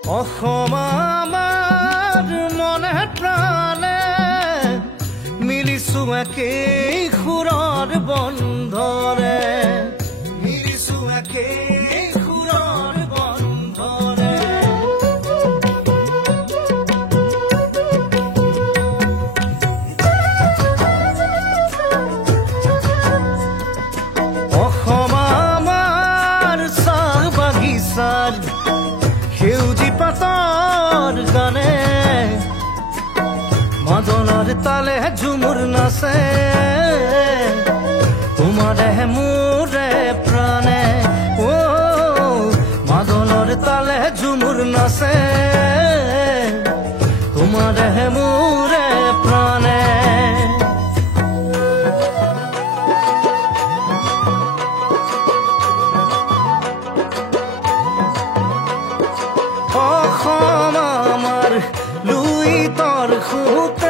অসম আমাৰ মনে প্ৰাণে মিলিছো একেই সুৰৰ বন্ধৰে মিলিছো একেই সুৰৰ বন্ধৰে অসম আমাৰ চাহ বাগিচাৰ সেউজী পাতৰ গানে মাদলৰ তালে ঝুমুৰ নাচে তোমাৰে মোৰে প্ৰাণে ও মাদলৰ তালে ঝুমুৰ নাচে তোমাৰে মোৰে প্ৰাণে অসম আমাৰ লুইতৰ সুতে